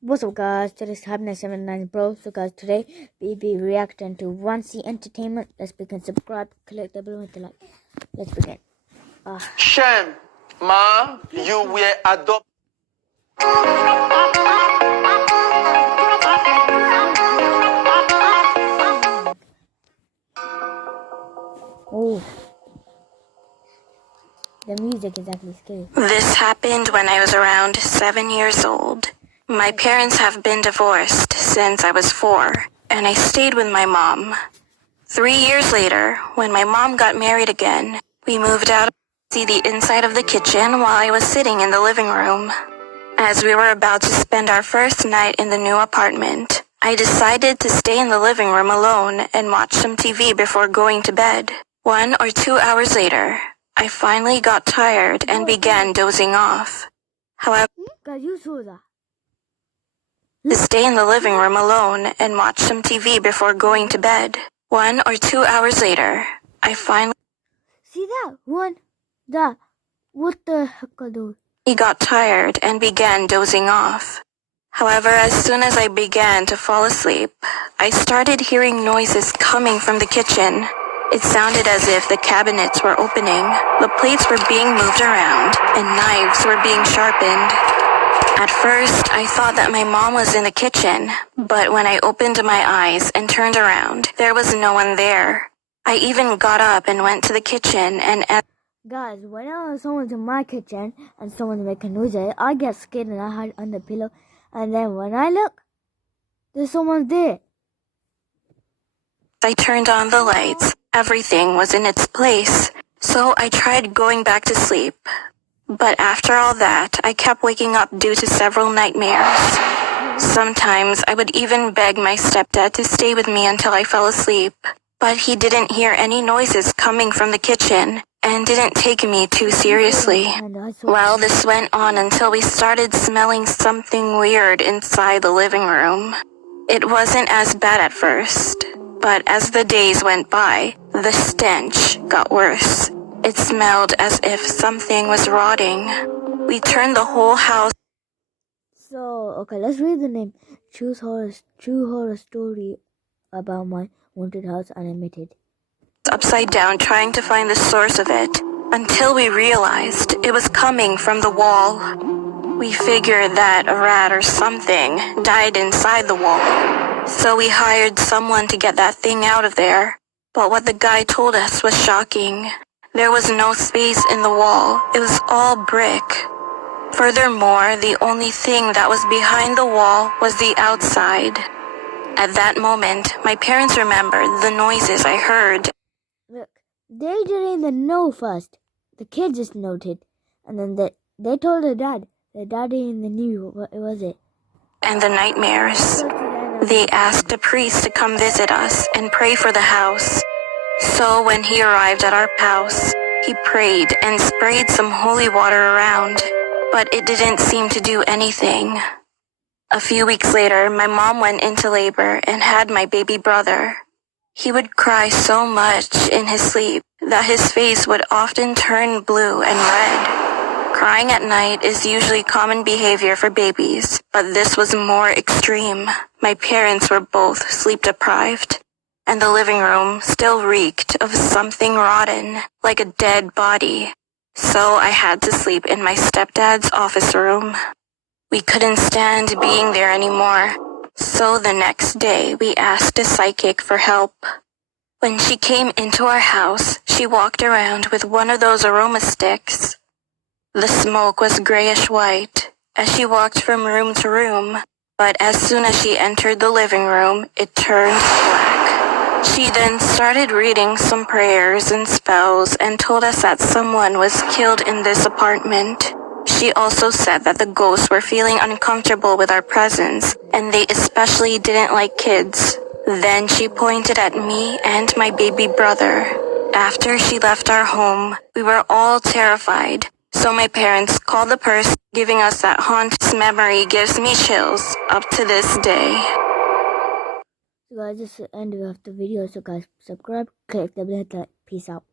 What's up guys, today's Happiness79 Bro. So guys, today we be reacting to Wansee Entertainment. Let's begin. Subscribe, click the bell with the like. Let's begin. Shame, ma, you were adopted. Oh, the music is actually scary. This happened when I was around 7 years old. My parents have been divorced since I was 4, and I stayed with my mom. 3 years later, when my mom got married again, we moved out to see the inside of the kitchen while I was sitting in the living room. As we were about to spend our first night in the new apartment, I decided to stay in the living room alone and watch some TV before going to bed. 1 or 2 hours later, I finally got tired and began dozing off. However, Guys, you saw that. to stay in the living room alone and watch some TV before going to bed. 1 or 2 hours later, I finally See that one? That. What the heck are those? got tired and began dozing off. However, as soon as I began to fall asleep, I started hearing noises coming from the kitchen. It sounded as if the cabinets were opening, the plates were being moved around, and knives were being sharpened. At first, I thought that my mom was in the kitchen, but when I opened my eyes and turned around, there was no one there. I even got up and went to the kitchen and Guys, whenever someone's in my kitchen and someone's making noises, I get scared and I hide under the pillow. And then when I look, there's someone there. I turned on the lights. Everything was in its place, so I tried going back to sleep. But after all that, I kept waking up due to several nightmares. Sometimes I would even beg my stepdad to stay with me until I fell asleep, but he didn't hear any noises coming from the kitchen and didn't take me too seriously. Well, this went on until we started smelling something weird inside the living room. It wasn't as bad at first, but as the days went by, the stench got worse. It smelled as if something was rotting. We turned the whole house Okay, let's read the name. True horror story about my haunted house animated. upside down trying to find the source of it, until we realized it was coming from the wall. We figured that a rat or something died inside the wall, so we hired someone to get that thing out of there. But what the guy told us was shocking. There was no space in the wall. It was all brick. Furthermore, the only thing that was behind the wall was the outside. At that moment, my parents remembered the noises I heard. Look, they didn't even know first. The kid just noted. And then they told their dad. Their dad didn't even knew what it was. And the nightmares. They asked a priest to come visit us and pray for the house. So when he arrived at our house, he prayed and sprayed some holy water around, but it didn't seem to do anything. A few weeks later, my mom went into labor and had my baby brother. He would cry so much in his sleep that his face would often turn blue and red. Crying at night is usually common behavior for babies, but this was more extreme. My parents were both sleep deprived, and the living room still reeked of something rotten, like a dead body. So I had to sleep in my stepdad's office room. We couldn't stand being there anymore, so the next day we asked a psychic for help. When she came into our house, she walked around with one of those aroma sticks. The smoke was grayish-white as she walked from room to room, but as soon as she entered the living room, it turned black. She then started reading some prayers and spells and told us that someone was killed in this apartment. She also said that the ghosts were feeling uncomfortable with our presence, and they especially didn't like kids. Then she pointed at me and my baby brother. After she left our home, we were all terrified. So my parents called the person giving us that haunted memory gives me chills up to this day. So guys, this is the end of the video. So guys, subscribe, click the bell, peace out.